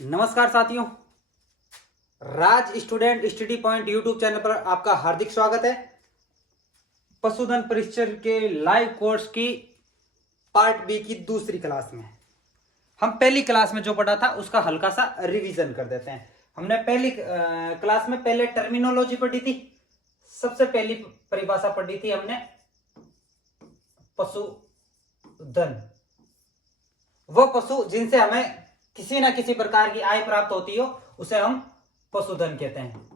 नमस्कार साथियों, Raj student study point YouTube channel पर आपका हार्दिक स्वागत है। पशुधन प्रशिक्षण के लाइव कोर्स की पार्ट बी की दूसरी क्लास में हम पहली क्लास में जो पढ़ा था उसका हल्का सा रिवीजन कर देते हैं। हमने पहली क्लास में पहले टर्मिनोलॉजी पढ़ी थी। सबसे पहली परिभाषा पढ़ी थी हमने पशुधन, वह पशु जिनसे हमें किसी ना किसी प्रकार की आय प्राप्त होती हो उसे हम पशुधन कहते हैं।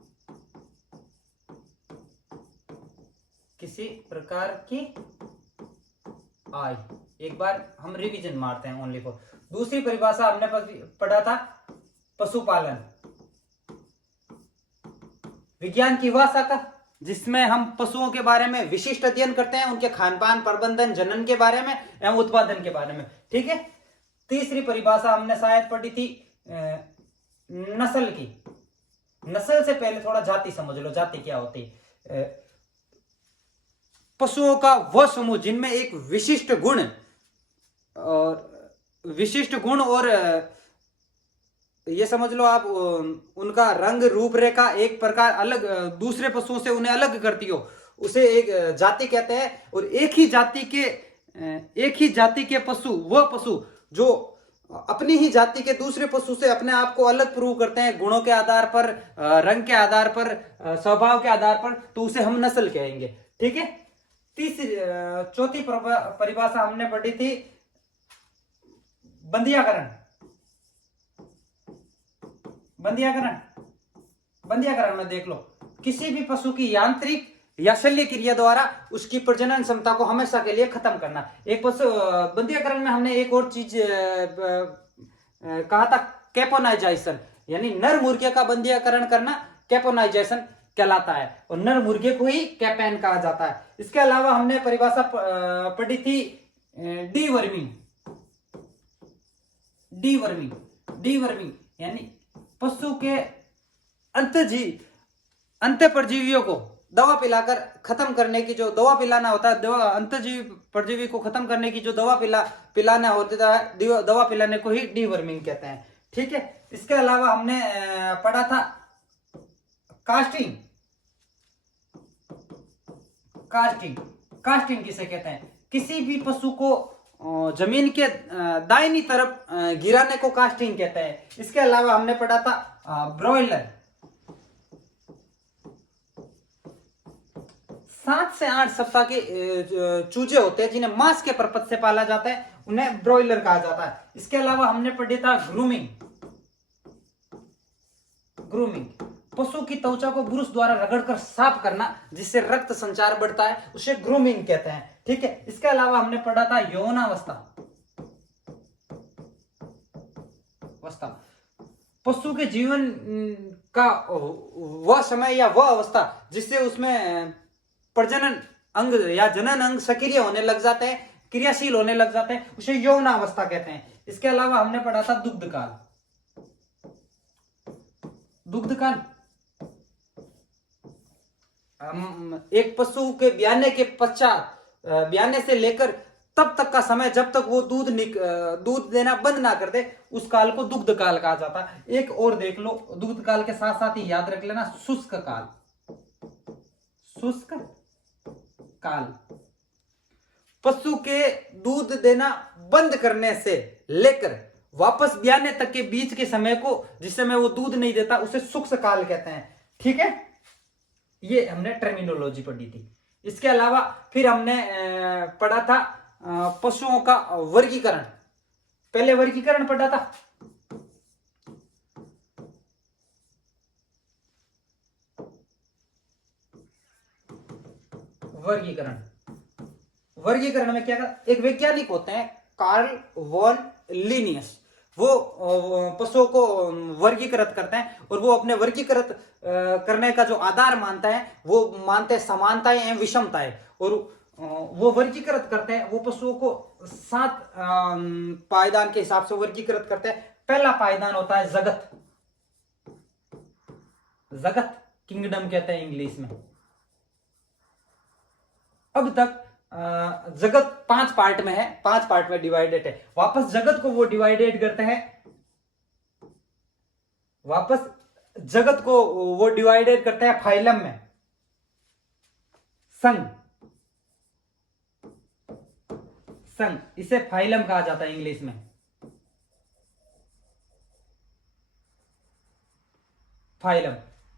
किसी प्रकार की आय, एक बार हम रिवीजन मारते हैं ओनली फॉर। दूसरी परिभाषा हमने पढ़ा था पशुपालन, विज्ञान की वह शाखा जिसमें हम पशुओं के बारे में विशिष्ट अध्ययन करते हैं, उनके खान पान, प्रबंधन, जनन के बारे में एवं उत्पादन के बारे में। ठीक है। तीसरी परिभाषा हमने शायद पढ़ी थी नस्ल की। नस्ल से पहले थोड़ा जाति समझ लो, जाति क्या होती है। पशुओं का वह समूह जिनमें एक विशिष्ट गुण और ये समझ लो आप, उनका रंग रूपरेखा एक प्रकार अलग, दूसरे पशुओं से उन्हें अलग करती हो, उसे एक जाति कहते हैं। और एक ही जाति के पशु, वह पशु जो अपनी ही जाति के दूसरे पशु से अपने आप को अलग प्रूव करते हैं, गुणों के आधार पर, रंग के आधार पर, स्वभाव के आधार पर, तो उसे हम नस्ल कहेंगे। ठीक है। चौथी परिभाषा हमने पढ़ी थी बंधियाकरण। बंधियाकरण में देख लो, किसी भी पशु की यांत्रिक या शल्य क्रिया द्वारा उसकी प्रजनन क्षमता को हमेशा के लिए खत्म करना। एक पशु बंधियाकरण में हमने एक और चीज कहा था, कैपोनाइजेशन, यानी नर मुर्गे का बंधियाकरण करना कैपोनाइजेशन कहलाता है, और नर मुर्गे को ही कैपेन कहा जाता है। इसके अलावा हमने परिभाषा पढ़ी थी डीवर्मिंग, यानी पशु के अंत्य परजीवियों को दवा पिलाकर खत्म करने की, जो दवा पिलाना होता है, अंतजीवी परजीवी को खत्म करने की जो दवा पिलाना होता है, दवा पिलाने को ही डीवर्मिंग कहते हैं। ठीक है। इसके अलावा हमने पढ़ा था कास्टिंग किसे कहते हैं? किसी भी पशु को जमीन के दाहिनी तरफ गिराने को कास्टिंग कहते हैं। इसके अलावा हमने पढ़ा था ब्रॉयलर। 7 से 8 सप्ताह के चूजे होते हैं जिन्हें मांस के पर्पज से पाला जाता है, उन्हें ब्रॉयलर कहा जाता है। इसके अलावा हमने पढ़ी था ग्रूमिंग। पशु की त्वचा को ब्रश द्वारा रगड़कर साफ करना, जिससे रक्त संचार बढ़ता है, उसे ग्रूमिंग कहते हैं। ठीक है। इसके अलावा हमने पढ़ा था यौनावस्था। पशु के जीवन का वह समय या वह अवस्था जिससे उसमें प्रजनन अंग या जनन अंग सक्रिय होने लग जाते हैं, क्रियाशील होने लग जाते हैं, उसे यौनावस्था कहते हैं। इसके अलावा हमने पढ़ा था दुग्धकाल। एक पशु के ब्याने से लेकर तब तक का समय जब तक वो दूध देना बंद ना कर दे, उस काल को दुग्ध काल कहा जाता है। एक और देख लो, दुग्ध काल के साथ साथ ही याद रख लेना शुष्क काल। पशु के दूध देना बंद करने से लेकर वापस ब्याने तक के बीच के समय को, जिस समय वो दूध नहीं देता, उसे शुष्क काल कहते हैं। ठीक है। ये हमने टर्मिनोलॉजी पढ़ी थी। इसके अलावा फिर हमने पढ़ा था पशुओं का वर्गीकरण। पहले वर्गीकरण पढ़ा था वर्गीकरण में क्या था, एक वैज्ञानिक होते हैं कार्ल वॉन लिनियस, वो पशुओं को वर्गीकृत करते हैं, और वो अपने वर्गीकृत करने का जो आधार मानता है, वो मानते हैं समानताएं एवं विषमताएं, और वो वर्गीकृत करते हैं। वो पशुओं को 7 पायदान के हिसाब से वर्गीकृत करते हैं। पहला पायदान होता है जगत किंगडम कहते हैं इंग्लिश में। अब तक जगत 5 पार्ट में डिवाइडेड है। वापस जगत को वो डिवाइडेड करते हैं वापस जगत को वो डिवाइडेड करता है फाइलम में, संघ, संघ, इसे फाइलम कहा जाता है इंग्लिश में, फाइलम।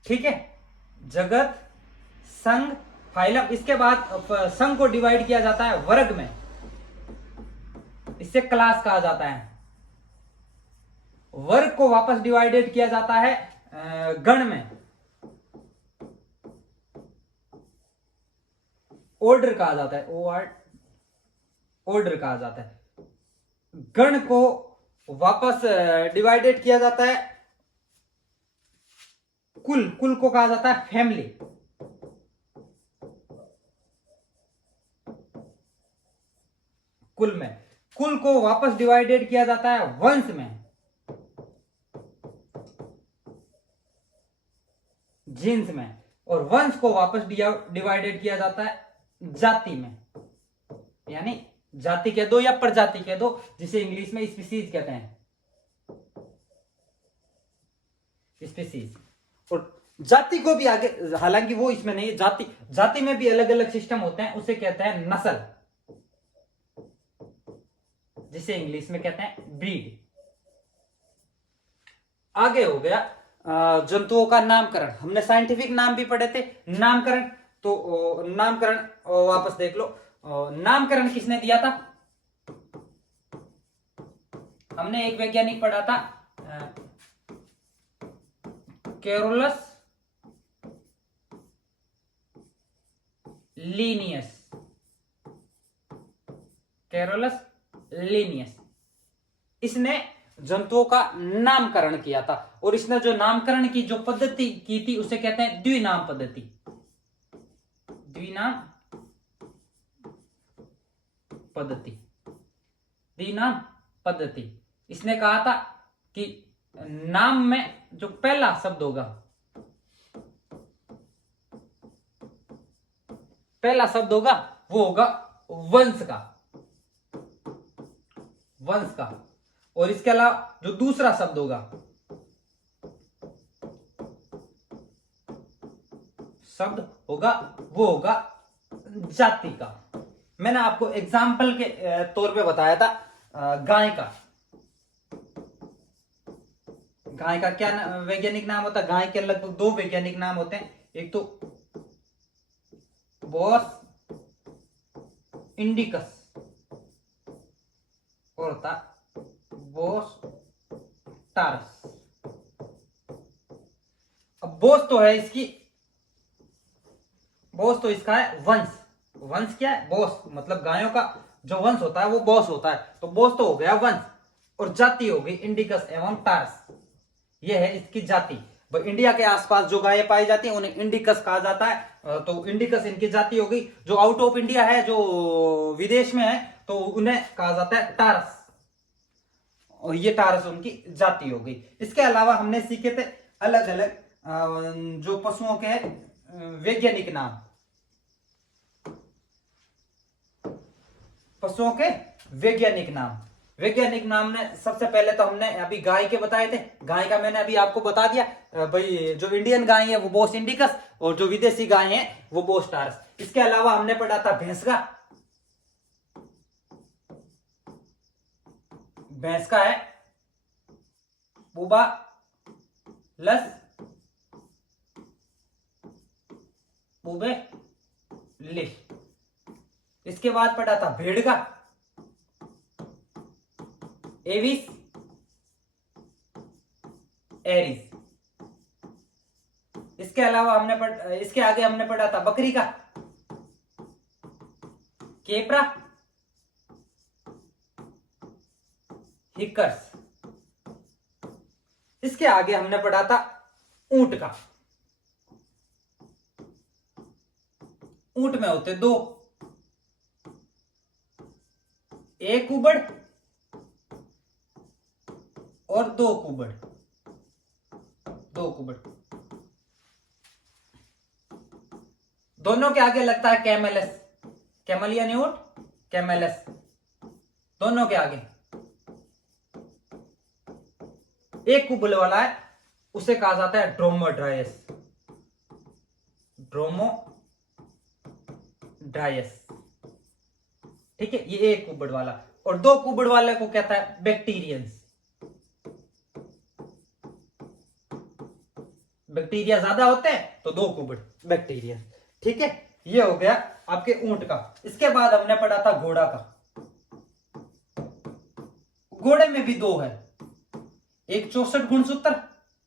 ठीक है, जगत, संघ, फाइलम। इसके बाद संघ को डिवाइड किया जाता है वर्ग में, इसे क्लास कहा जाता है। वर्ग को वापस डिवाइडेड किया जाता है गण में, ऑर्डर कहा जाता है, ऑर्डर कहा जाता है। गण को वापस डिवाइडेड किया जाता है कुल, कुल को कहा जाता है फैमिली। कुल में, कुल को वापस डिवाइडेड किया जाता है वंश में, जीन्स में, और वंश को वापस डिवाइडेड किया जाता है जाति में, यानी जाति कह दो या प्रजाति कह दो, जिसे इंग्लिश में स्पीसीज कहते हैं, स्पीसीज। और जाति को भी आगे, हालांकि वो इसमें नहीं, जाति, जाति में भी अलग अलग सिस्टम होते हैं, उसे कहते हैं नस्ल, जिसे इंग्लिश में कहते हैं ब्रीड। आगे हो गया जंतुओं का नामकरण। हमने साइंटिफिक नाम भी पढ़े थे, नामकरण। तो नामकरण वापस देख लो, नामकरण किसने दिया था? हमने एक वैज्ञानिक पढ़ा था, कैरोलस लीनियस, कैरोलस लीनियस। इसने जंतुओं का नामकरण किया था, और इसने जो नामकरण की जो पद्धति की थी उसे कहते हैं द्विनाम पद्धति, द्विनाम पद्धति, द्विनाम पद्धति। इसने कहा था कि नाम में जो पहला शब्द होगा, पहला शब्द होगा वो होगा वंश का, वंश का, और इसके अलावा जो दूसरा शब्द होगा, शब्द होगा वो होगा जाति का। मैंने आपको एग्जाम्पल के तौर पे बताया था गाय का। गाय का क्या वैज्ञानिक नाम होता है? गाय के लगभग दो वैज्ञानिक नाम होते हैं, एक तो बोस इंडिकस और होता बोस टारस। अब बोस तो है इसकी, बोस तो इसका है वंश। वंश क्या है? बोस, मतलब गायों का जो वंश होता है वो बोस होता है, तो बोस तो हो गया वंश, और जाति हो गई इंडिकस एवं टारस। ये है इसकी जाति। इंडिया के आसपास जो गायें पाई जाती हैं उन्हें इंडिकस कहा जाता है, तो इंडिकस इनकी जाति हो गई। जो आउट ऑफ इंडिया है, जो विदेश में है, तो उन्हें कहा जाता है टारस, और ये टारस उनकी जाति हो गई। इसके अलावा हमने सीखे थे अलग अलग जो पशुओं के वैज्ञानिक नाम, पशुओं के वैज्ञानिक नाम। वैज्ञानिक नाम ने सबसे पहले तो हमने अभी गाय के बताए थे। गाय का मैंने अभी आपको बता दिया भाई, जो इंडियन गाय है वो बोस इंडिकस, और जो विदेशी गाय है वो बोस टारस। इसके अलावा हमने पढ़ा था भैंस का। भैंस का है बुबालस बुबेलिस। इसके बाद पढ़ा था भेड़ का, एविस एरिस। इसके अलावा इसके आगे हमने पढ़ा था बकरी का, केपरा हिकर्स। इसके आगे हमने पढ़ा था ऊंट का। ऊंट में होते दो, एक कुबड़ और दो कुबड़, दो कुबड़। दोनों के आगे लगता है कैमलस, कैमल यानी ऊंट, कैमलस दोनों के आगे। एक कुबड़ वाला है उसे कहा जाता है ड्रोमोड्रायस, ड्रोमोड्रायस। ठीक है, ये एक कुबड़ वाला। और दो कुबड़ वाले को कहता है बैक्टीरियंस। बैक्टीरिया ज्यादा होते हैं तो दो कुबड़ बैक्टीरिया। ठीक है, ये हो गया आपके ऊंट का। इसके बाद हमने पढ़ा था घोड़ा का। घोड़े में भी दो है, एक 64 गुणसूत्र,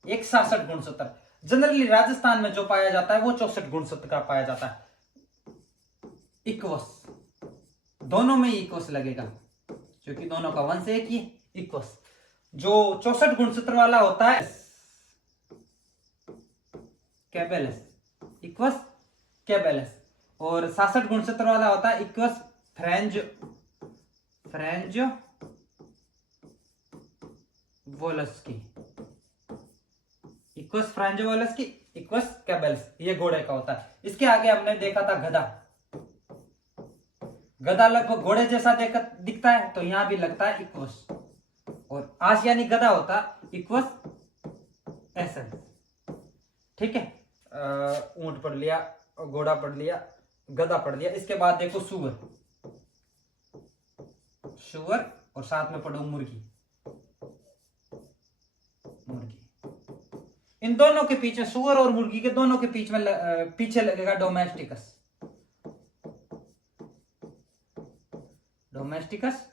एक 66 गुणसूत्र। जनरली राजस्थान में जो पाया जाता है वो 64 गुणसूत्र का पाया जाता है। इक्वस, दोनों में इक्वस लगेगा क्योंकि दोनों का वंश एक ही। इक्वस जो 64 गुणसूत्र वाला होता है कैबेलस, इक्वस कैबेलस। और 66 गुणसूत्र वाला होता है इक्वस फ्रेंजो वोलस्की, इक्वस फ्रांजोवोल्स्की, इक्वस कैबेलस। ये घोड़े का होता है। इसके आगे हमने देखा था गधा। गधा लगभग घोड़े जैसा दिखता है तो यहां भी लगता है इक्वस। और आसियानी गधा होता इक्वस एसेंस। ठीक है, ऊंट पढ़ लिया, घोड़ा पढ़ लिया, गधा पढ़ लिया। इसके बाद देखो सुअर, सुअर और साथ में पढ़ो मुर्गी। इन दोनों के पीछे, सुअर और मुर्गी के दोनों के पीछे लगेगा डोमेस्टिकस। डोमेस्टिकस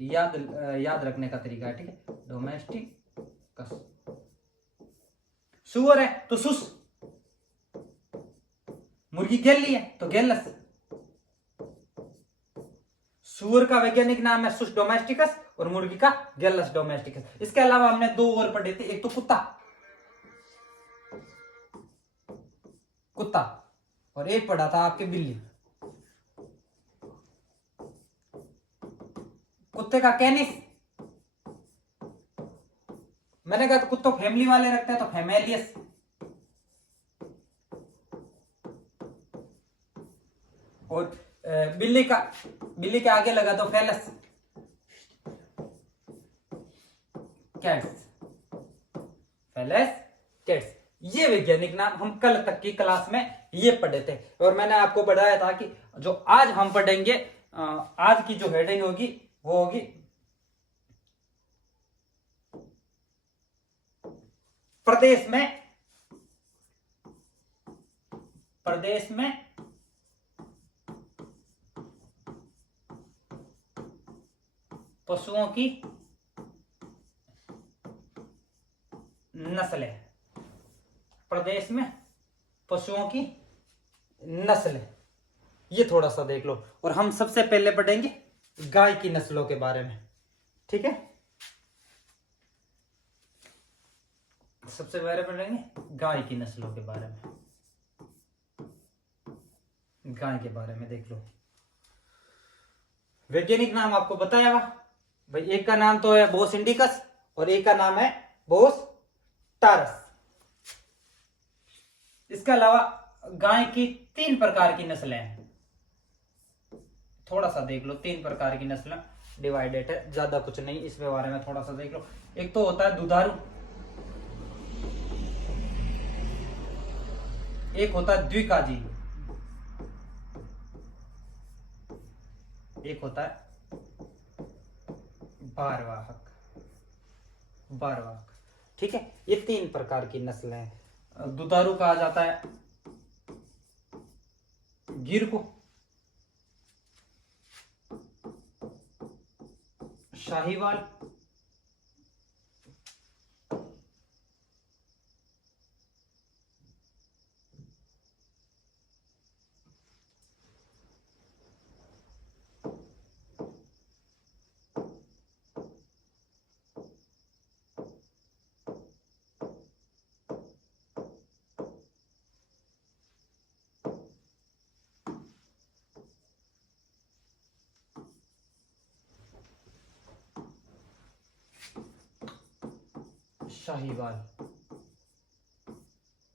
याद रखने का तरीका है। ठीक है, डोमेस्टिकस। सुअर है तो सुस, मुर्गी गेली है तो गेलस। सुअर का वैज्ञानिक नाम है सुस डोमेस्टिकस और मुर्गी का गेलस डोमेस्टिकस। इसके अलावा हमने दो और पढ़े थे, एक तो कुत्ता और एक पढ़ा था आपके बिल्ली। कुत्ते का कैनिस, मैंने कहा तो कुत्तों फैमिली वाले रखते हैं तो फैमेलियस। और बिल्ली के आगे लगा तो फेलस, कैट्स, फेलस कैट्स। ये वैज्ञानिक नाम हम कल तक की क्लास में ये पढ़े थे। और मैंने आपको बताया था कि जो आज हम पढ़ेंगे, आज की जो हेडिंग होगी वो होगी प्रदेश में पशुओं की नस्लें। प्रदेश में पशुओं की नस्ल, ये थोड़ा सा देख लो। और हम सबसे पहले पढ़ेंगे गाय की नस्लों के बारे में। ठीक है, सबसे पहले पढ़ेंगे गाय की नस्लों के बारे में। गाय के बारे में देख लो। वैज्ञानिक नाम आपको बताया हुआ भाई, एक का नाम तो है बोस इंडिकस और एक का नाम है बोस टारस। इसके अलावा गाय की 3 प्रकार की नस्लें हैं। थोड़ा सा देख लो, 3 प्रकार की नस्लें डिवाइडेड है, ज्यादा कुछ नहीं, इसके बारे में थोड़ा सा देख लो। एक तो होता है दुधारू, एक होता है द्विकाजी, एक होता है बारवाहक। ठीक है, ये 3 प्रकार की नस्लें हैं। दुधारू कहा जाता है गिर को, शाहीवाल, शाहीवाल,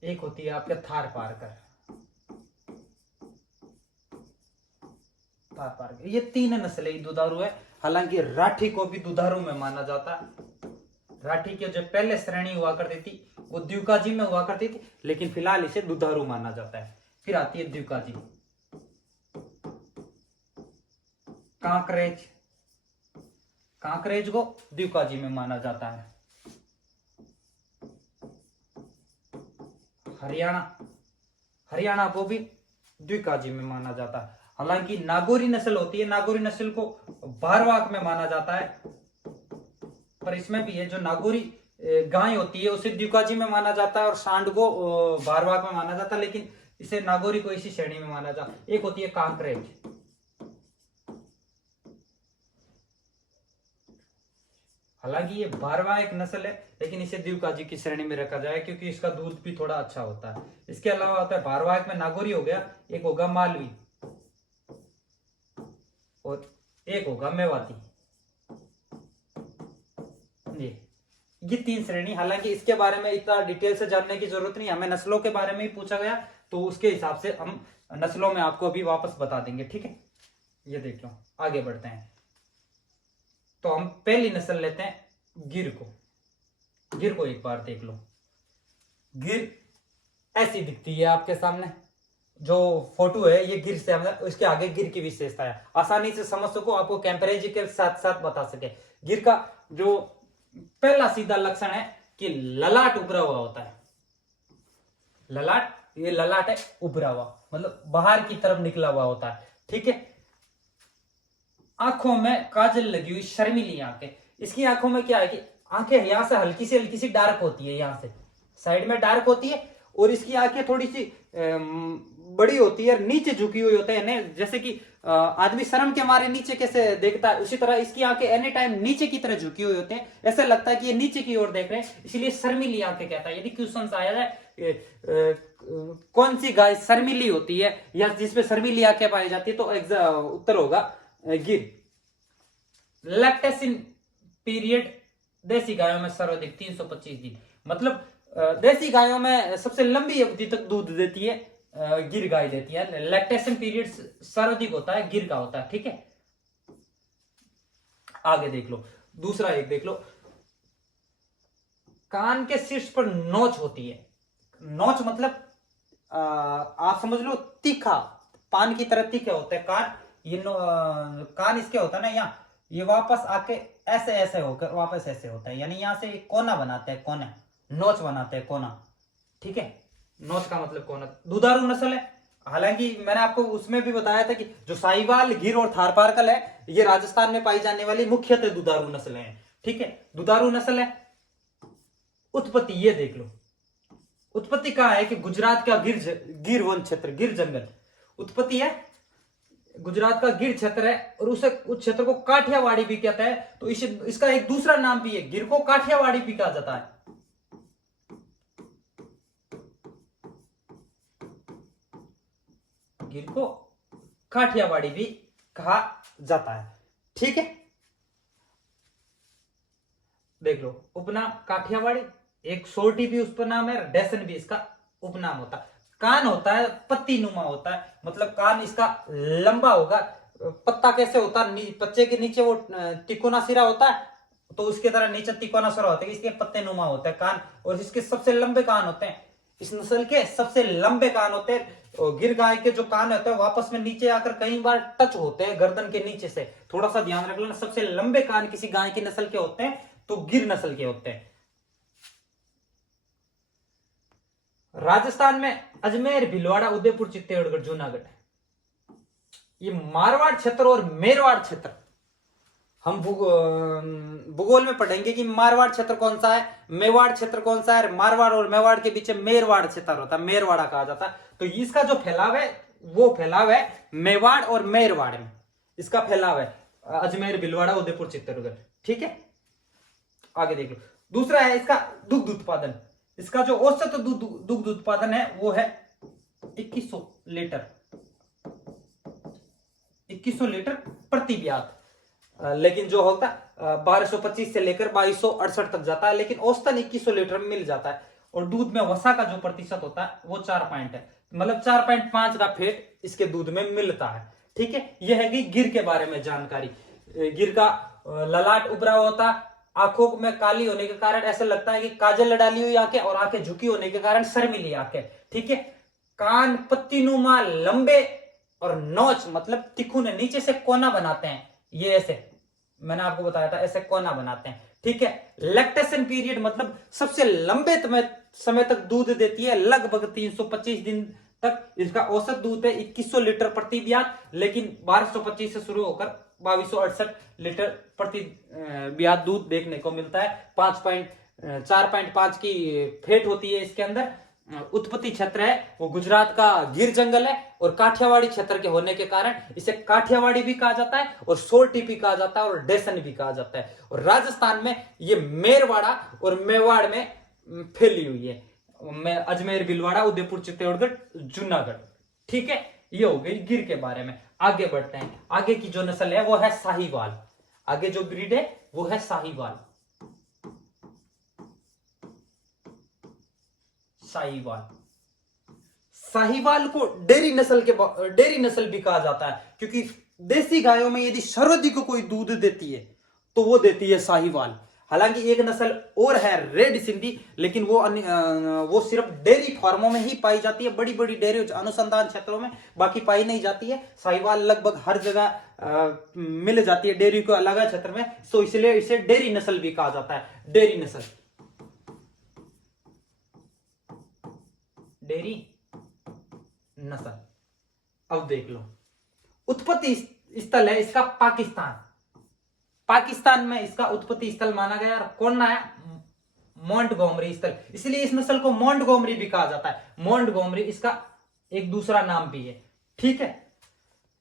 एक होती है आपके थार पारकर। ये 3 नस्लें दुधारू है। हालांकि राठी को भी दुधारू में माना जाता है। राठी की जो पहले श्रेणी हुआ करती थी वो द्विकाजी में हुआ करती थी, लेकिन फिलहाल इसे दुधारू माना जाता है। फिर आती है द्विकाजी। कांकरेज, कांकरेज को द्विकाजी में माना जाता है। हरियाणा, हरियाणा को भी द्विकाजी में माना जाता है। हालांकि नागौरी नस्ल होती है, नागौरी नस्ल को भारवाहक में माना जाता है, पर इसमें भी है जो नागौरी गाय होती है उसे द्विकाजी में माना जाता है और सांड को भारवाहक में माना जाता है, लेकिन इसे नागौरी को इसी श्रेणी में माना जाता है। एक होती है कांकरेज। हालांकि ये भारवाहक नस्ल है, लेकिन इसे द्विकाजी की श्रेणी में रखा जाए क्योंकि इसका दूध भी थोड़ा अच्छा होता है। इसके अलावा होता है भारवाहक में नागौरी हो गया, एक होगा मालवी और एक होगा मेवाती। ये 3 श्रेणी। हालांकि इसके बारे में इतना डिटेल से जानने की जरूरत नहीं, हमें नस्लों के बारे में ही पूछा गया तो उसके हिसाब से हम नस्लों में आपको अभी वापस बता देंगे, ठीक है। ये देख लो, आगे बढ़ते हैं। तो हम पहली नस्ल लेते हैं गिर को। गिर को एक बार देख लो। गिर ऐसी दिखती है आपके सामने, जो फोटो है ये गिर से, हम इसके आगे गिर की विशेषता है, आसानी से समझ सको, आपको कंपैरिजन के साथ साथ बता सके। गिर का जो पहला सीधा लक्षण है कि ललाट उभरा हुआ होता है। ललाट, ये ललाट है उभरा हुआ, मतलब बाहर की तरफ निकला हुआ होता है, ठीक है। आंखों में काजल लगी हुई, शर्मीली आंखें। इसकी आंखों में क्या है कि आंखें यहां से हल्की सी डार्क होती है, यहां से साइड में डार्क होती है, और इसकी आंखें थोड़ी सी बड़ी होती है, नीचे झुकी हुई होती है, जैसे कि आदमी शर्म के मारे नीचे कैसे देखता है, उसी तरह इसकी आंखें एनी टाइम नीचे की तरह झुकी हुई होती हैं। ऐसा लगता है कि ये नीचे की ओर देख रहे हैं, इसलिए शर्मीली आंखें कहता है। यदि क्वेश्चन आया जाए कौन सी गाय शर्मीली होती है या जिसमें शर्मीली आंखें पाई जाती है, तो उत्तर होगा गिर। लैक्टेशन पीरियड देसी गायों में सर्वाधिक 325 दिन, मतलब देसी गायों में सबसे लंबी अवधि तक दूध देती है गिर गाय देती है। लैक्टेशन पीरियड सर्वाधिक होता है गिर का होता है, ठीक है। आगे देख लो, दूसरा एक देख लो। कान के शीर्ष पर नोच होती है। नोच मतलब आप समझ लो तीखा, पान की तरह तीखे होते हैं कान। ये कान इसके होता है ना, यहाँ ये वापस आके ऐसे ऐसे होकर वापस ऐसे होता है, यानी यहां से एक कोना बनाते हैं, कोना, नोच बनाते हैं, कोना, ठीक है। नोच का मतलब कोना। दुधारू नस्ल है। हालांकि मैंने आपको उसमें भी बताया था कि जो साहिवाल, गिर और थारपारकर है, ये राजस्थान में पाई जाने वाली मुख्यतः दुधारू नस्ल है, ठीक है। दुधारू नस्ल है। उत्पत्ति ये देख लो, उत्पत्ति कहां है कि गुजरात का गिर वन क्षेत्र, गिर जंगल उत्पत्ति है। गुजरात का गिर क्षेत्र है और उस क्षेत्र को काठियावाड़ी भी कहता है, तो इसका एक दूसरा नाम भी है, गिर को काठियावाड़ी भी कहा जाता है। गिर को काठियावाड़ी भी कहा जाता है, ठीक है। देख लो, उपनाम काठियावाड़ी, एक सोल्टी भी उस पर नाम है, डेसन भी इसका उपनाम होता है। कान होता है पत्ती नुमा होता है, मतलब कान इसका लंबा होगा। पत्ता कैसे होता है, पत्ते के नीचे वो तिकोना सिरा होता है, तो उसके तरह नीचे तिकोना सिरा होता है, इसके पत्ते नुमा होते हैं कान, और इसके सबसे लंबे कान होते हैं। इस नस्ल के सबसे लंबे कान होते हैं। गिर गाय के जो कान होते हैं वापस में नीचे आकर कई बार टच होते हैं गर्दन के नीचे से, थोड़ा सा ध्यान रख लेना। सबसे लंबे कान किसी गाय की नस्ल के होते हैं तो गिर नस्ल के होते हैं। राजस्थान में अजमेर, भीलवाड़ा, उदयपुर, चित्तौड़गढ़, जूनागढ़, ये मारवाड़ क्षेत्र और मेरवाड़ क्षेत्र, हम भूगोल में पढ़ेंगे कि मारवाड़ क्षेत्र कौन सा है, मेवाड़ क्षेत्र कौन सा है। मारवाड़ और मेवाड़ के बीच मेरवाड़ क्षेत्र होता है, मेरवाड़ा कहा जाता है। तो इसका जो फैलाव है वो फैलाव है मेवाड़ और मेरवाड़ में, इसका फैलाव है अजमेर, भीलवाड़ा, उदयपुर, चित्तौड़गढ़, ठीक है। आगे देख लो, दूसरा है इसका दुग्ध उत्पादन। इसका जो औसत दुग्ध उत्पादन है वो है 2100 लीटर, 2100 लीटर प्रति ब्यात। लेकिन जो होता है 1225 से लेकर 2268 तक जाता है, लेकिन औसतन 2100 लीटर में मिल जाता है। और दूध में वसा का जो प्रतिशत होता है वो 4 पॉइंट है, मतलब 4.5 का फैट इसके दूध में मिलता है, ठीक है। यह है कि गिर के बारे में जानकारी। गिर का ललाट उभरा होता, आंखों में काली होने के कारण ऐसा लगता है कि काजल डाली हुई आंखें, और आंखें झुकी होने के कारण शर्मीली आंखें। ठीक है। कान पत्तीनुमा लंबे और नोच मतलब तिखुन नीचे से कोना बनाते हैं, ये ऐसे मैंने आपको बताया था, ऐसे कोना बनाते हैं। ठीक है। लैक्टेशन पीरियड मतलब सबसे लंबे समय तक दूध देती है, लगभग 325 दिन तक। इसका औसत दूध है 2100 लीटर प्रति ब्यात, लेकिन 1225 से शुरू होकर 2268 लीटर प्रति ब्यात दूध देखने को मिलता है। 4.5 की फेट होती है इसके अंदर। उत्पत्ति क्षेत्र है वो गुजरात का गिर जंगल है, और काठियावाड़ी क्षेत्र के होने के कारण इसे काठियावाड़ी भी कहा जाता है, और सोल्टी भी कहा जाता है, और डेसन भी कहा जाता है। और राजस्थान में ये मेरवाड़ा और मेवाड़ में फैली हुई है, अजमेर, भीलवाड़ा, उदयपुर, चित्तौड़गढ़, जूनागढ़। ठीक है। ये हो गई गिर के बारे में। आगे बढ़ते हैं। आगे की जो नस्ल है वो है साहीवाल। आगे जो ब्रीड है वो है साहीवाल। साहीवाल साहीवाल को डेयरी नस्ल भी कहा जाता है, क्योंकि देसी गायों में यदि सर्वाधिक को कोई दूध देती है तो वो देती है साहीवाल। हालांकि एक नस्ल और है रेड सिंधी, लेकिन वो सिर्फ डेयरी फार्मों में ही पाई जाती है, बड़ी बड़ी डेयरी अनुसंधान क्षेत्रों में, बाकी पाई नहीं जाती है। साहीवाल लगभग हर जगह मिल जाती है डेयरी को अलग क्षेत्र में, तो इसलिए इसे डेयरी नस्ल भी कहा जाता है। डेयरी नस्ल, डेयरी नस्ल। अब देख लो, उत्पत्ति स्थल है इसका पाकिस्तान। पाकिस्तान में इसका उत्पत्ति स्थल माना गया, और कौन है? मोंटगोमरी स्थल, इसलिए इस नस्ल को मोंटगोमरी भी कहा जाता है। मोंटगोमरी इसका एक दूसरा नाम भी है। ठीक है।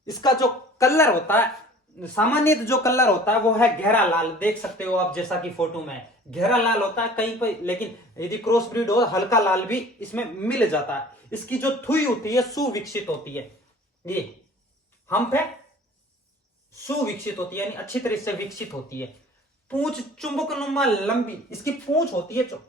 इसका जो कलर होता है, सामान्य जो कलर होता है वो है गहरा लाल, देख सकते हो आप, जैसा कि फोटो में गहरा लाल होता है कहीं पर, लेकिन यदि क्रॉस ब्रीड हो हल्का लाल भी इसमें मिल जाता है। इसकी जो थुई होती है सुविकसित होती है, ये हम्प है, सुविकसित होती है, यानी अच्छी तरह से विकसित होती है। पूंछ चुंबकनुमा लंबी, इसकी पूंछ होती है जो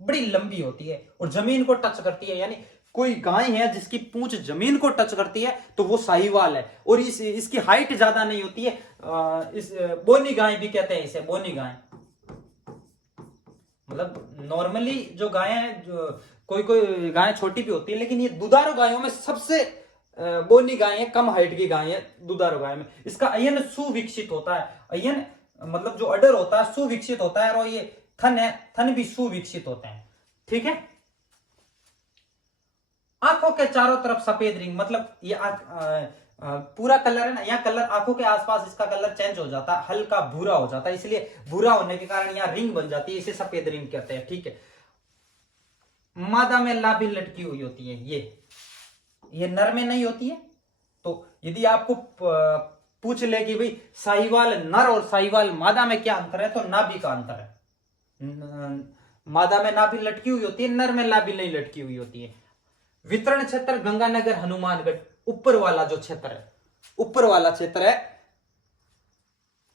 बड़ी लंबी होती है और जमीन को टच करती है, यानी कोई गाय है जिसकी पूंछ जमीन को टच करती है तो वो साहीवाल है। और इसकी हाइट ज्यादा नहीं होती है, इस बोनी गाय भी कहते हैं इसे, बोनी गाय। मतलब नॉर्मली जो गाय है, जो कोई कोई गाय छोटी भी होती है, लेकिन ये दुधारू गायों में सबसे बोनी गाय है, कम हाइट की गाय है दुधारू गाय में। इसका अयन सुविकसित होता है, अयन मतलब जो अडर होता है सुविकसित होता है, और ये थन है, थन भी सुविकसित होते हैं। ठीक है। आंखों के चारों तरफ सफेद रिंग, मतलब ये पूरा कलर है ना, यहाँ कलर आंखों के आसपास इसका कलर चेंज हो जाता है, हल्का भूरा हो जाता है, इसलिए भूरा होने के कारण यहाँ रिंग बन जाती है, इसे सफेद रिंग कहते हैं। ठीक है। मादा में लाभी लटकी हुई होती है, ये नर में नहीं होती है। तो यदि आपको पूछ ले कि भाई साहीवाल नर और साहीवाल मादा में क्या अंतर है, तो नाभि का अंतर है। मादा में नाभि लटकी हुई होती है, नर में नाभि नहीं लटकी हुई होती है। वितरण क्षेत्र गंगानगर, हनुमानगढ़, ऊपर वाला जो क्षेत्र है, ऊपर वाला क्षेत्र है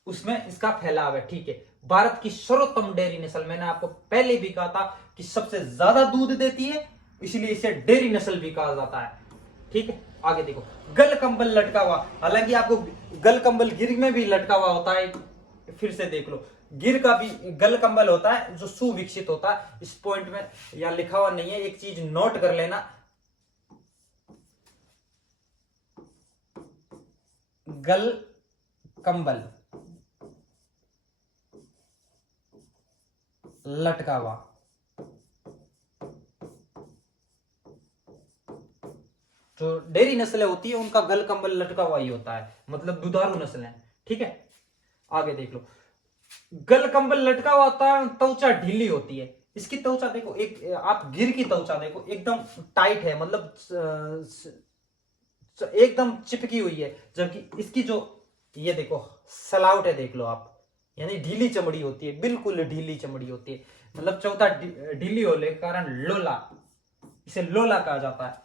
उसमें इसका फैलाव है। ठीक है। भारत की सर्वोत्तम डेयरी नस्ल, मैंने आपको पहले भी कहा था कि सबसे ज्यादा दूध देती है, इसलिए इसे डेयरी नस्ल भी कहा जाता है। ठीक है। आगे देखो, गल कंबल लटका हुआ, हालांकि आपको गल कंबल गिर में भी लटका हुआ होता है, फिर से देख लो, गिर का भी गल कंबल होता है जो सुविकसित होता है। इस पॉइंट में यहां लिखा हुआ नहीं है, एक चीज नोट कर लेना, गल कंबल लटका हुआ, जो डेयरी नस्लें होती है उनका गल कंबल लटका हुआ ही होता है, मतलब दुधारू नस्लें। ठीक है। आगे देख लो, गल कंबल लटका हुआ होता है, त्वचा ढीली होती है। इसकी त्वचा देखो, एक आप गिर की त्वचा देखो, एकदम टाइट है, मतलब एकदम चिपकी हुई है, जबकि इसकी जो ये देखो सलावट है, देख लो आप, यानी ढीली चमड़ी होती है, बिल्कुल ढीली चमड़ी होती है, मतलब चौथा ढीली होने के कारण लोला, इसे लोला कहा जाता है।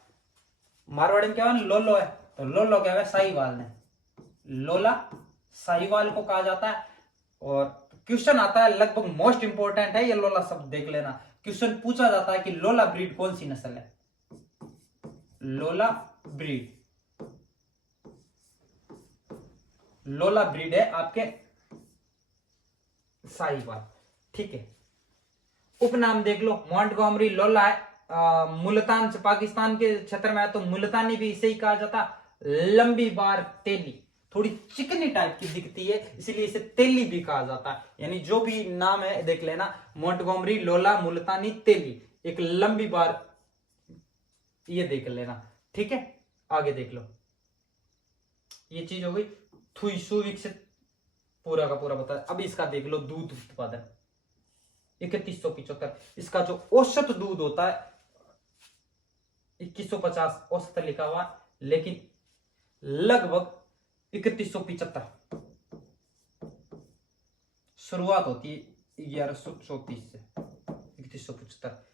मारवाड़ी में क्या है, लोलो है, तो लोलो क्या है, साहीवाल ने लोला साहीवाल को कहा जाता है। और क्वेश्चन आता है, लगभग मोस्ट इंपोर्टेंट है ये लोला शब्द, देख लेना। क्वेश्चन पूछा जाता है कि लोला ब्रीड कौन सी नस्ल है, लोला ब्रीड, लोला ब्रीड है आपके साहिवाल। ठीक है, उपनाम देख लो, मॉन्टगोमरी लोला है, मुल्तान से पाकिस्तान के क्षेत्र में है तो मुल्तानी भी इसे ही कहा जाता। लंबी बार तेली, थोड़ी चिकनी टाइप की दिखती है इसलिए इसे तेली भी कहा जाता है। यानी जो भी नाम है देख लेना, मॉन्टगोमरी लोला मुल्तानी तेली, एक लंबी बार, ये देख लेना। ठीक है, आगे देख लो, ये चीज हो गई। थुई सुविकसित पूरा का पूरा बता। अब इसका देख लो, दूध उत्पादन 3175, इसका जो औसत दूध होता है 2150 औसत लिखा हुआ, लेकिन लगभग 3175 शुरुआत होती है 1134 से 3175।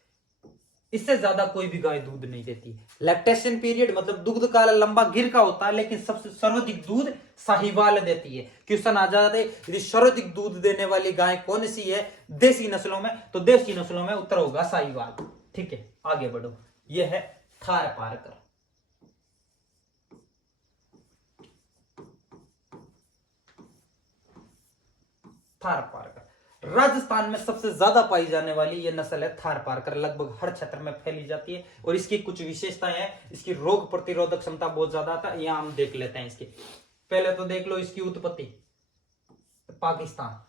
इससे ज्यादा कोई भी गाय दूध नहीं देती। लैक्टेशन पीरियड मतलब दूध का लंबा गिर का होता है, लेकिन सबसे सर्वाधिक दूध साहिवाल देती है। क्वेश्चन आ जाता है यदि सर्वाधिक दूध देने वाली गाय कौन सी है देसी नस्लों में, तो देसी नस्लों में उत्तर होगा साहिवाल। ठीक है, आगे बढ़ो, यह है थार पारकर। थार पारकर राजस्थान में सबसे ज्यादा पाई जाने वाली यह नस्ल है थार पारकर, लगभग हर क्षेत्र में फैली जाती है और इसकी कुछ विशेषताएं हैं। इसकी रोग प्रतिरोधक क्षमता बहुत ज्यादा था, यहां हम देख लेते हैं इसकी। पहले तो देख लो इसकी उत्पत्ति, पाकिस्तान,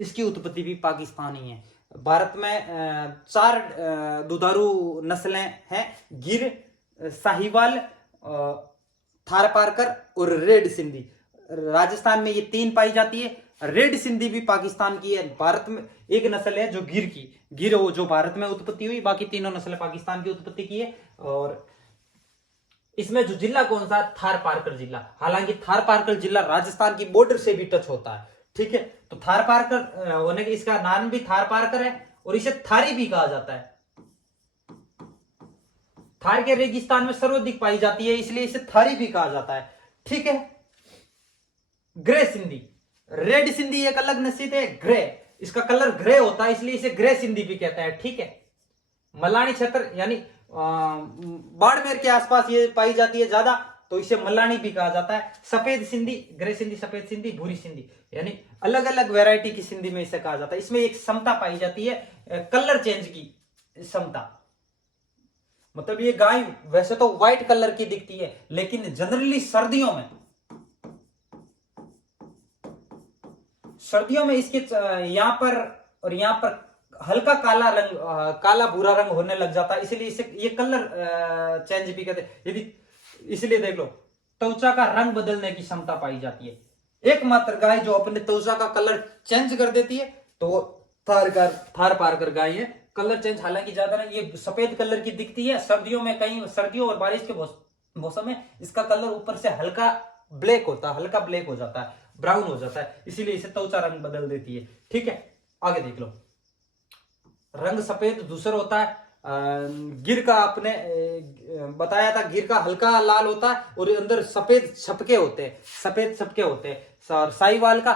इसकी उत्पत्ति भी पाकिस्तान ही है। भारत में 4 दुधारू नस्लें हैं, गिर, साहिवाल, थार पारकर और रेड सिंधी। राजस्थान में ये 3 पाई जाती है। रेड सिंधी भी पाकिस्तान की है। भारत में एक नस्ल है जो गिर की, गिर वो जो भारत में उत्पत्ति हुई, बाकी तीनों नस्लें पाकिस्तान की उत्पत्ति की है। और इसमें जो जिला कौन सा, थार पारकर जिला। हालांकि थार पारकर जिला राजस्थान की बॉर्डर से भी टच होता है। ठीक है, तो थार पारकर होने के इसका नाम भी थार पारकर है और इसे थारी भी कहा जाता है। थार के रेगिस्तान में सर्वाधिक पाई जाती है इसलिए इसे थारी भी कहा जाता है। ठीक है, ग्रे सिंधी, रेड सिंधी एक अलग नस्ल है, ग्रे, इसका कलर ग्रे होता है इसलिए इसे ग्रे सिंधी भी कहता है। ठीक है, मलानी क्षेत्र यानी बाड़मेर के आसपास ये पाई जाती है ज्यादा, तो इसे मलानी भी कहा जाता है। सफेद सिंधी, ग्रे सिंधी, सफेद सिंधी, भूरी सिंधी, यानी अलग अलग वैरायटी की सिंधी में इसे कहा जाता है। इसमें एक क्षमता पाई जाती है कलर चेंज की क्षमता, मतलब ये गाय वैसे तो व्हाइट कलर की दिखती है लेकिन जनरली सर्दियों में इसके यहां पर और यहां पर हल्का काला रंग, काला भूरा रंग होने लग जाता है, इसलिए इसे ये कलर चेंज भी कहते हैं। यदि इसलिए देख लो, त्वचा का रंग बदलने की क्षमता पाई जाती है। एकमात्र गाय जो अपने त्वचा का कलर चेंज कर देती है तो वो थार पारकर गाय है। कलर चेंज हालांकि ज्यादा नहीं, ये सफेद कलर की दिखती है सर्दियों में, कहीं सर्दियों और बारिश के मौसम में इसका कलर ऊपर से हल्का ब्लैक होता है, हल्का ब्लैक हो जाता है, ब्राउन हो जाता है, इसीलिए इसे त्वचा रंग बदल देती है। ठीक है, आगे देख लो, रंग सफेद धूसर होता है। गिर का आपने बताया था, गिर का हल्का लाल होता है और अंदर सफेद छपके होते हैं, सफेद छपके होते हैं। और साहिवाल का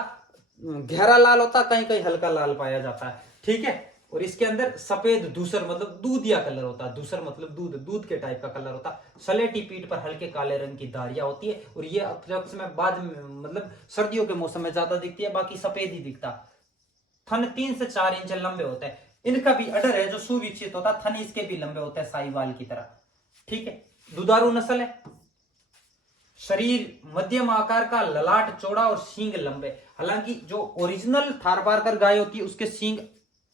गहरा लाल होता है, कहीं कहीं हल्का लाल पाया जाता है। ठीक है, और इसके अंदर सफेद धूसर मतलब दूधिया कलर होता है। धूसर मतलब दूध के टाइप का कलर होता है। सलेटी पीठ पर हल्के काले रंग की धारियां होती है और ये अक्सर में बाद में मतलब सर्दियों के मौसम में ज्यादा दिखती है, बाकी सफेद ही दिखता। थन 3 से 4 इंच लंबे होते हैं। इनका भी अडर है जो सुविकसित होता है, थन इसके भी लंबे होते हैं साहिवाल की तरह। ठीक है, दुधारू नस्ल है। शरीर मध्यम आकार का, ललाट चौड़ा और सींग लंबे। हालांकि जो ओरिजिनल थार पारकर गाय होती है उसके सींग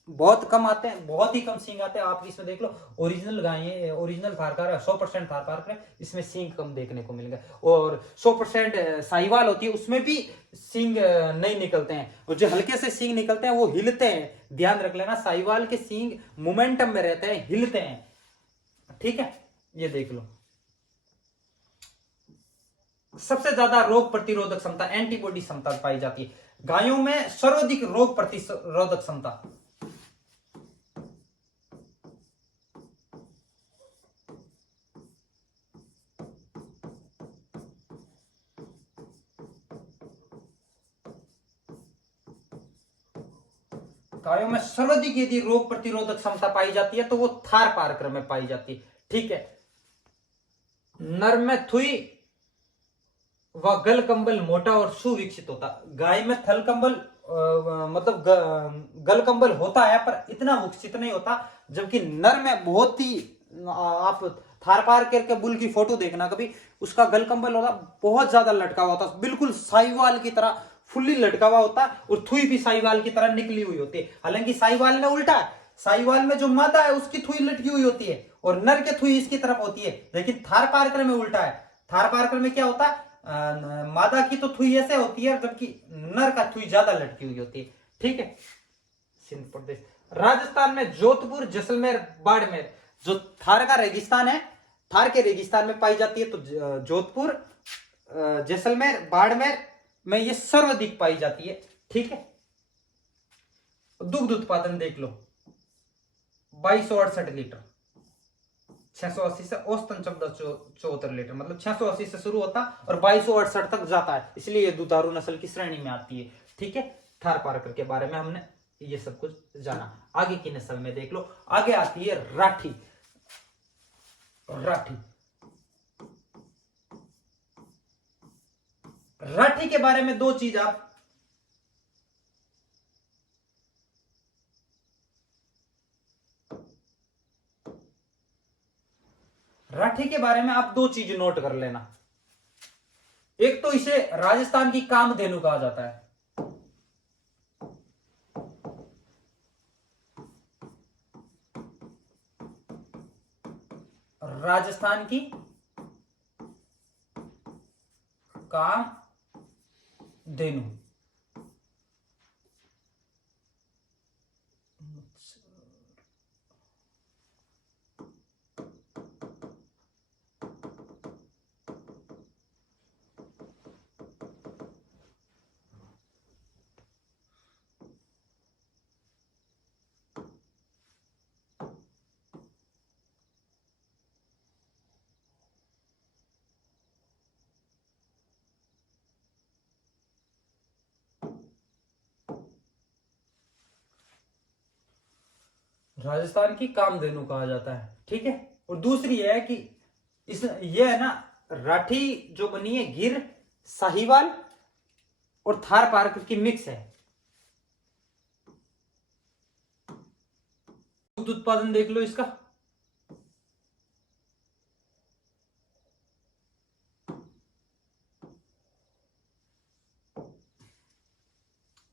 बहुत कम आते हैं, बहुत ही कम सींग आते हैं। आप इसमें देख लो, ओरिजिनल गाय, ओरिजिनल थार पारकर 100% थार पारकर है, इसमें सींग कम देखने को मिलेंगे। और 100% साहिवाल होती है उसमें भी सींग नहीं निकलते हैं, और जो हल्के से सींग निकलते हैं वो हिलते हैं। ध्यान रख लेना, साहिवाल के सींग मोमेंटम में रहते हैं, हिलते हैं। ठीक है, ये देख लो, सबसे ज्यादा रोग प्रतिरोधक क्षमता, एंटीबॉडी क्षमता पाई जाती है गायों में। सर्वाधिक रोग प्रतिरोधक क्षमता, गायों में सर्वाधिक यदि रोग प्रतिरोधक क्षमता पाई जाती है तो वो थार पारकर में पाई जाती है। ठीक है, नर में थुई व गल कंबल मोटा और सुविकसित होता। गाय में थल कंबल मतलब गलकंबल होता है पर इतना विकसित नहीं होता, जबकि नर में बहुत ही आप थारपारकर के बुल की फोटो देखना कभी, उसका गलकंबल होता बहुत ज्यादा लटका हुआ होता, बिल्कुल साहिवाल की तरह फुल्ली लटका हुआ होता, और थुई भी साहिवाल की तरह निकली हुई होती है। हालांकि साहिवाल में उल्टा है, साहिवाल में जो मादा है उसकी थुई लटकी हुई होती है और नर के थुई इसकी तरफ होती है, लेकिन थारपारकर में उल्टा है। थारपारकर में क्या होता है, मादा की तो थुई ऐसे होती है, जबकि नर का थुई ज्यादा लटकी हुई होती है। ठीक है। सिंध प्रदेश, राजस्थान में जोधपुर, जैसलमेर, बाड़मेर, जो थार का रेगिस्तान है, थार के रेगिस्तान में पाई जाती है, तो जोधपुर, जैसलमेर, बाड़मेर में ये सर्वाधिक पाई जाती है। ठीक है। दुग्ध उत्पादन देख लो, 2268 लीटर, 680 से औसतन 1474 लीटर, मतलब 680 से शुरू होता और 2268 तक जाता है, इसलिए ये दुधारू नस्ल की श्रेणी में आती है। ठीक है। थारपारकर के बारे में हमने ये सब कुछ जाना। आगे की नस्ल में देख लो, आगे आती है राठी। राठी, राठी के बारे में दो चीज आप राठी के बारे में आप दो चीज नोट कर लेना। एक तो इसे राजस्थान की कामधेनु कहा जाता है। राजस्थान की कामधेनु, राजस्थान की कामधेनु कहा जाता है। ठीक है। और दूसरी है कि इस ये है ना, राठी जो बनी है गिर, साहिवाल और थारपारकर की मिक्स है। दूध उत्पादन देख लो इसका,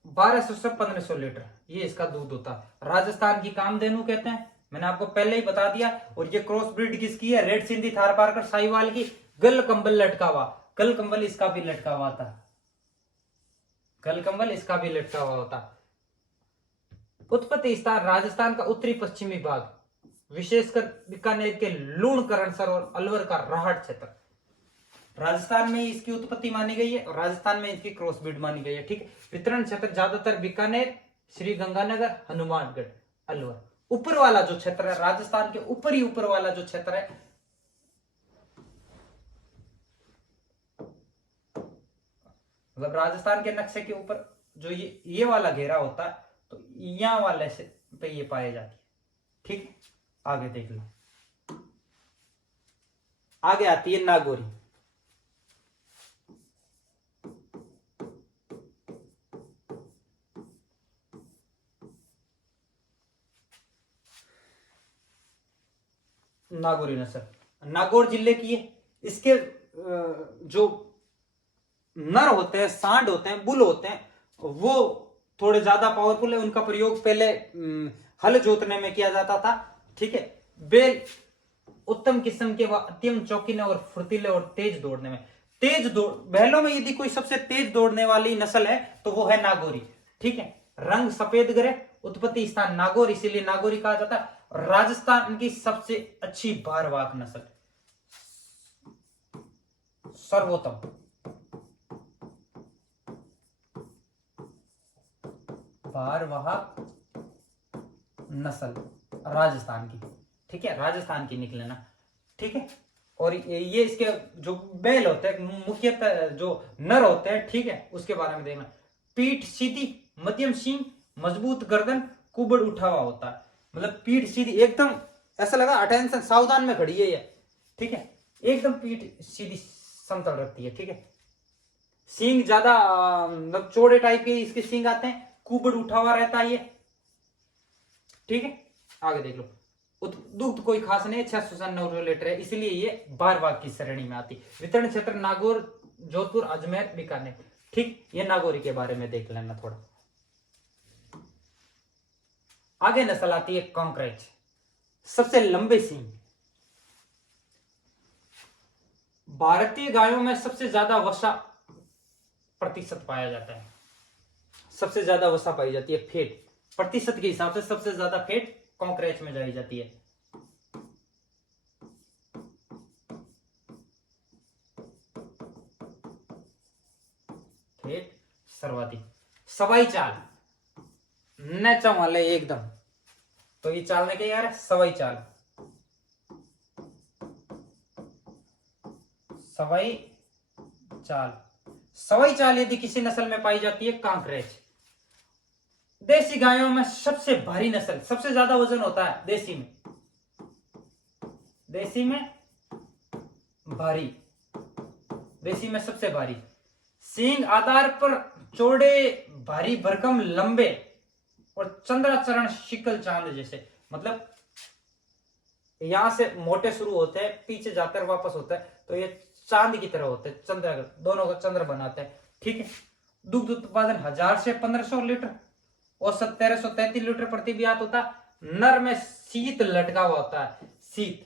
1200 से 1500 लीटर ये इसका दूध होता है। राजस्थान की कामधेनु कहते हैं, मैंने आपको पहले ही बता दिया। और ये क्रॉस ब्रीड किसकी है, रेड सिंधी थारपारकर साहिवाल की। गल कंबल लटका हुआ, गल कंबल इसका भी लटका हुआ था, गल कंबल इसका भी लटका हुआ होता। उत्पत्ति स्थान राजस्थान का उत्तरी पश्चिमी भाग, विशेषकर बीकानेर के लूणकरणसर और अलवर का राहट क्षेत्र, राजस्थान में इसकी उत्पत्ति मानी गई है और राजस्थान में इसकी क्रॉस ब्रीड मानी गई है। ठीक है। वितरण क्षेत्र ज्यादातर बीकानेर, श्री गंगानगर, हनुमानगढ़, अलवर। ऊपर वाला जो क्षेत्र है, राजस्थान के ऊपर वाला जो क्षेत्र है, मतलब राजस्थान के नक्शे के ऊपर जो ये वाला घेरा होता है, तो यहां वाले से पे ये पाए जाती है। ठीक है। आगे देख लो, आगे आती है नागौरी। नागौरी नस्ल नागौर जिले की है। इसके जो नर होते हैं, सांड होते हैं, बुल होते हैं, वो थोड़े ज्यादा पावरफुल है। उनका प्रयोग पहले हल जोतने में किया जाता था। ठीक है। बेल उत्तम किस्म के व अत्यंत चौकीने और फुर्तीले और तेज दौड़ने में, तेज दौड़, बैलों में यदि कोई सबसे तेज दौड़ने वाली नस्ल है तो वो है नागौरी। ठीक है। रंग सफेद ग्रे, उत्पत्ति स्थान नागौर, इसीलिए नागौरी कहा जाता है। राजस्थान की सबसे अच्छी भारवाहक नस्ल, सर्वोत्तम भारवाहक नस्ल राजस्थान की। ठीक है। राजस्थान की निकले ना। ठीक है। और ये इसके जो बैल होते हैं, मुख्यतः जो नर होते हैं, ठीक है, उसके बारे में देखना। पीठ सीधी, मध्यम सींग, मजबूत गर्दन, कुबड़ उठा हुआ होता है। मतलब पीठ सीधी, एकदम ऐसा लगा अटेंशन, सावधान में खड़ी है ये। ठीक है। एकदम पीठ सीधी समतल रखती है। ठीक है। सींग ज्यादा मतलब चौड़े टाइप के इसके सींग आते हैं, कुबड़ उठा हुआ रहता है ये, ठीक है। आगे देख लो, दुग्ध कोई खास नहीं, 696 लीटर है, इसलिए ये बार बार की श्रेणी में आती। वितरण क्षेत्र नागौर, जोधपुर, अजमेर, बीकानेर, ठीक। ये नागौरी के बारे में देख लेना थोड़ा। आगे नस्ल आती है कांकरेज, सबसे लंबे सींग। भारतीय गायों में सबसे ज्यादा वसा प्रतिशत पाया जाता है, सबसे ज्यादा वसा पाई जाती है, फेट प्रतिशत के हिसाब से सबसे ज्यादा फेट कांकरेज में जाई जाती है। फेट सर्वाधिक। सवाई चाल नेचा वाले एकदम, तो ये चालने के यार सवाई चाल, सवाई चाल। सवाई चाल यदि किसी नस्ल में पाई जाती है कांकरेज। देसी गायों में सबसे भारी नस्ल, सबसे ज्यादा वजन होता है देसी में, देसी में भारी, देसी में सबसे भारी। सींग आधार पर चौड़े, भारी, भरकम, लंबे और चंद्राचरण शिकल चांद जैसे, मतलब यहां से मोटे शुरू होते हैं, पीछे जाकर वापस होता है, तो ये चांद की तरह होते हैं, चंद्र, दोनों का चंद्र बनाते हैं, ठीक है। दुग्ध उत्पादन 1000 से 1500 लीटर, औसत 1333 लीटर प्रति ब्यात होता है। नर में शीत लटका हुआ होता है, शीत,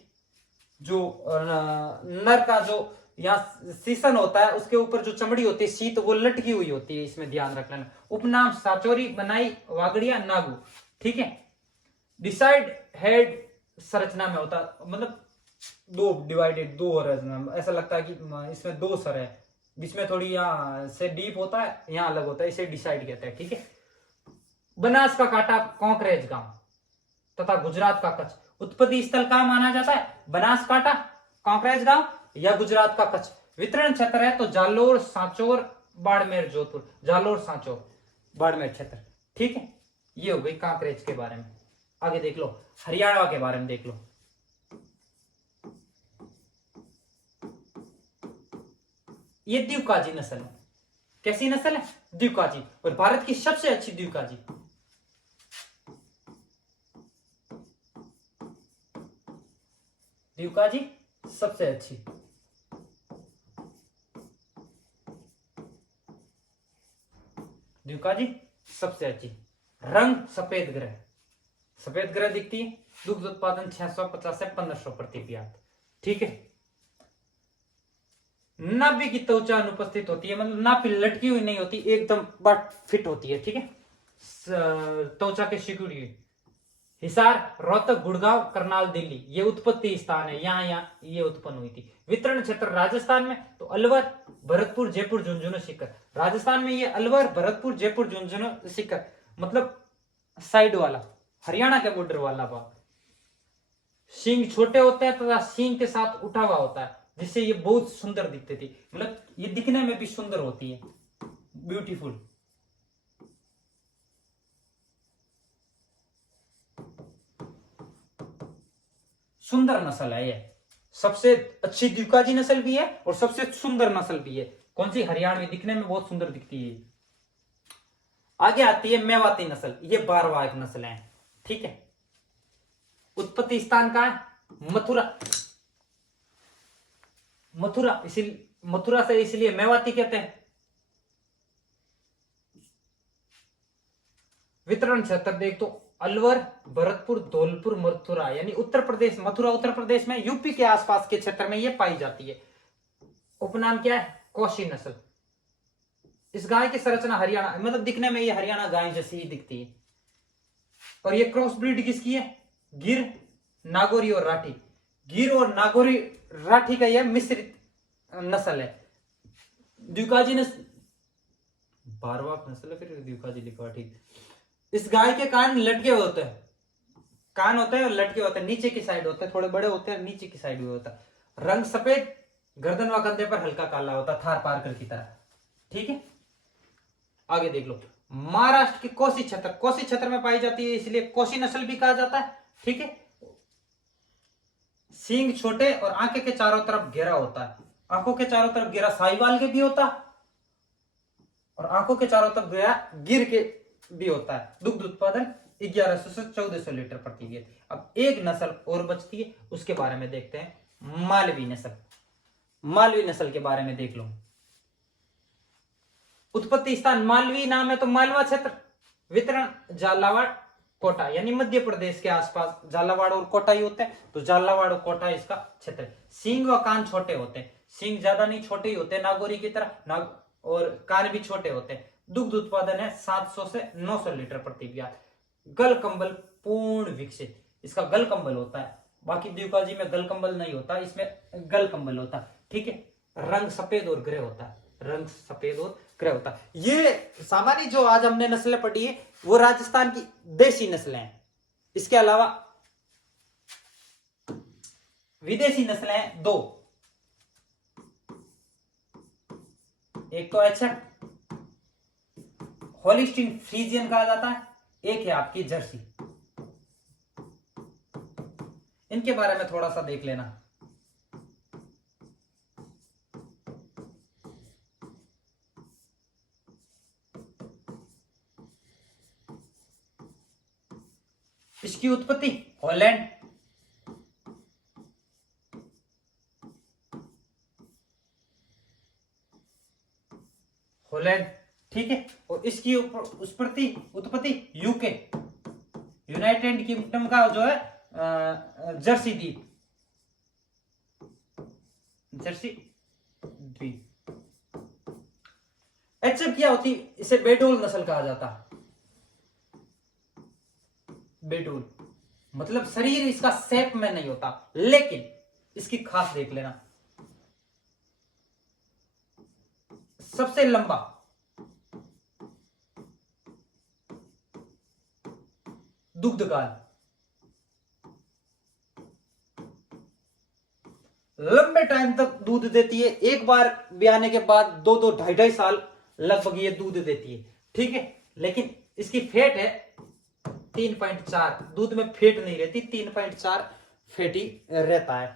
जो नर का जो यहाँ सीसन होता है उसके ऊपर जो चमड़ी होती है शीत, वो लटकी हुई होती है, इसमें ध्यान रख लेना। उपनाम साचोरी, बनाई, वागड़िया, नागू, ठीक है। डिसाइड हेड संरचना में होता है, मतलब दो डिवाइडेड, दो रचना, ऐसा लगता है कि इसमें दो सर है, जिसमें थोड़ी यहाँ से डीप होता है, यहाँ अलग होता है, इसे डिसाइड कहते हैं, ठीक है। बनास का कांटा कांकरेज गांव तथा गुजरात का कच्छ, उत्पत्ति स्थल कहां माना जाता है? बनास कांटा, कांकरेज गांव या गुजरात का कच्छ। वितरण क्षेत्र है तो जालोर, सांचौर, बाड़मेर, जोधपुर, जालोर, सांचौर, बाड़मेर क्षेत्र, ठीक है। ये हो गई कांकरेज के बारे में। आगे देख लो, हरियाणा के बारे में देख लो। ये द्विकाजी नस्ल है, कैसी नस्ल है? द्विकाजी, और भारत की सबसे अच्छी द्विकाजी। द्विकाजी सबसे अच्छी, द्विकाजी सबसे अच्छी। रंग सफेद ग्रह, सफेद ग्रह दिखती है। दुग्ध उत्पादन 650 से 1500 प्रति ब्यात, ठीक है। नाभि की त्वचा अनुपस्थित होती है, मतलब नाभि लटकी हुई नहीं होती, एकदम बट फिट होती है, ठीक है। त्वचा के सिकुड़ी हुई। हिसार, रोहतक, गुड़गांव, करनाल, दिल्ली, ये उत्पत्ति स्थान है, यहाँ ये उत्पन्न हुई थी। वितरण क्षेत्र राजस्थान में तो अलवर, भरतपुर, जयपुर, झुंझुनू, सीकर। राजस्थान में ये अलवर, भरतपुर, जयपुर, झुंझुनू, सीकर, मतलब साइड वाला, हरियाणा के बॉर्डर वाला भाग। सींग छोटे होते हैं तथा सींग के साथ उठा हुआ होता है, जिससे ये बहुत सुंदर दिखती थी, मतलब ये दिखने में भी सुंदर होती है, ब्यूटीफुल। सुंदर नस्ल है ये, सबसे अच्छी द्विकाजी नस्ल भी है और सबसे सुंदर नस्ल भी है। कौन सी? हरियाणवी, दिखने में बहुत सुंदर दिखती है। आगे आती है मेवाती नस्ल, ये बारवाहक नस्ल है, ठीक है। उत्पत्ति स्थान का है मथुरा, मथुरा, इसीलिए मथुरा से इसलिए मेवाती कहते हैं। वितरण क्षेत्र देख तो अलवर, भरतपुर, धौलपुर, मथुरा, यानी उत्तर प्रदेश, मथुरा उत्तर प्रदेश में, यूपी के आसपास के क्षेत्र में ये पाई जाती है। उपनाम क्या है? कौशी नस्ल। इस गाय की संरचना हरियाणा, मतलब दिखने में ये हरियाणा गाय जैसी ही दिखती है। और ये क्रॉस ब्रीड किसकी है? गिर, नागौरी और राठी। गिर और नागौरी राठी का यह मिश्रित नस्ल है। द्विकाजी नस्ल, बारवाक नस्ल है, फिर द्विकाजी लिखा, ठीक। इस गाय के कान लटके हुए होते हैं, कान होते हैं और लटके होते हैं, नीचे की साइड होते हैं, थोड़े बड़े होते हैं, नीचे की साइड भी होता है। रंग सफेद, गर्दन व कंधे पर हल्का काला होता है, थार पारकर की तरह, ठीक है। आगे देख लो, महाराष्ट्र के कोसी क्षेत्र, कोसी क्षेत्र में पाई जाती है, इसलिए कोसी नस्ल भी कहा जाता है, ठीक है। सींग छोटे और आंखें के चारों तरफ घेरा होता है, आंखों के चारों तरफ घेरा साहिवाल के भी होता, और आंखों के चारों तरफ घेरा गिर के भी होता है। दुग्ध उत्पादन 1100 से 1400 लीटर प्रति दिन। अब एक नस्ल और बचती है, उसके बारे में देखते हैं। मालवी नस्ल। मालवी नस्ल के बारे में देख लो। उत्पत्ति स्थान मालवी नाम है तो मालवा क्षेत्र। वितरण झालावाड़ कोटा, यानी मध्य प्रदेश के आसपास झालावाड़ और कोटा ही होते हैं, तो झालावाड़ और कोटा इसका क्षेत्र। सींग व कान छोटे होते हैं, सींग ज्यादा नहीं, छोटे ही होते हैं नागौरी की तरह, और कान भी छोटे होते हैं। दुग्ध उत्पादन है 700 से 900 लीटर प्रति ब्याज। गल कंबल पूर्ण विकसित, इसका गल कंबल होता है, बाकी द्विकाजी में गल कंबल नहीं होता, इसमें गल कंबल होता है। ठीक है, रंग सफेद और ग्रे होता है, रंग सफेद और ग्रे होता है। ये सामान्य जो आज हमने नस्लें पढ़ी है वो राजस्थान की देशी नस्लें हैं। इसके अलावा विदेशी नस्लें हैं दो, एक तो एचएफ होलिस्टीन फ्रीजियन कहा जाता है, एक है आपकी जर्सी। इनके बारे में थोड़ा सा देख लेना। इसकी उत्पत्ति हॉलैंड, हॉलैंड, ठीक है, और इसकी उत्पत्ति यूके, यूनाइटेड किंगडम का जो है जर्सी द्वीप, जर्सी द्वीप। एचएफ क्या होती, इसे बेडोल नस्ल कहा जाता। बेडोल मतलब शरीर इसका शेप में नहीं होता, लेकिन इसकी खास देख लेना, सबसे लंबा दुग्धकाल, लंबे टाइम तक दूध देती है। एक बार ब्याने के बाद 2-2, 2.5 साल लगभग ये दूध देती है। ठीक है, लेकिन इसकी फैट है 3.4, दूध में फैट नहीं रहती, 3.4 फैटी रहता है।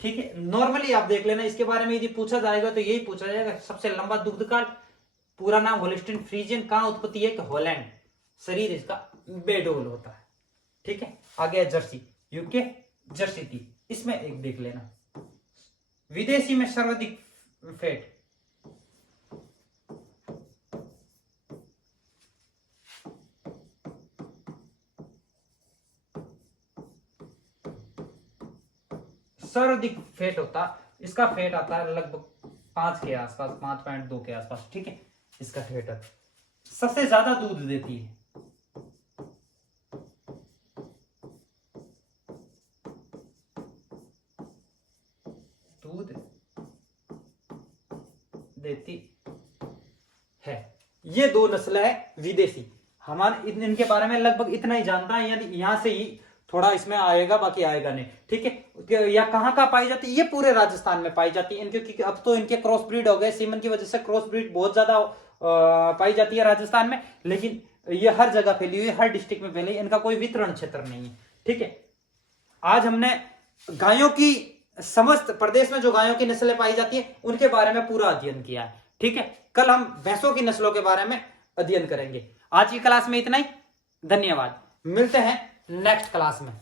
ठीक है, नॉर्मली आप देख लेना, इसके बारे में यदि पूछा जाएगा तो यही पूछा जाएगा, सबसे लंबा दुग्धकाल, पूरा नाम होलिस्टीन फ्रीजियन, कहां उत्पत्ति है, हॉलैंड, शरीर इसका बेडोल होता है। ठीक है, आगे जर्सी, यूके जर्सी थी, इसमें एक देख लेना, विदेशी में सर्वाधिक फैट, सर्वाधिक फैट होता, इसका फैट आता है लगभग 5 के आसपास, 5.2 के आसपास। ठीक है, इसका फैट है, सबसे ज्यादा दूध देती है, दूध देती है। ये दो नस्ल है विदेशी। हमारे इनके बारे में लगभग इतना ही जानता है, यदि यहां से ही थोड़ा इसमें आएगा, बाकी आएगा नहीं। ठीक है, या कहां कहां पाई जाती है, ये पूरे राजस्थान में पाई जाती है इनके, क्योंकि अब तो इनके क्रॉस ब्रीड हो गए, सीमन की वजह से क्रॉस ब्रीड बहुत ज्यादा पाई जाती है राजस्थान में, लेकिन ये हर जगह फैली हुई है, हर डिस्ट्रिक्ट में फैली है, इनका कोई वितरण क्षेत्र नहीं है। ठीक है, आज हमने गायों की, समस्त प्रदेश में जो गायों की नस्लें पाई जाती है उनके बारे में पूरा अध्ययन किया है। ठीक है, कल हम भैंसों की नस्लों के बारे में अध्ययन करेंगे। आज की क्लास में इतना ही, धन्यवाद, मिलते हैं नेक्स्ट क्लास में।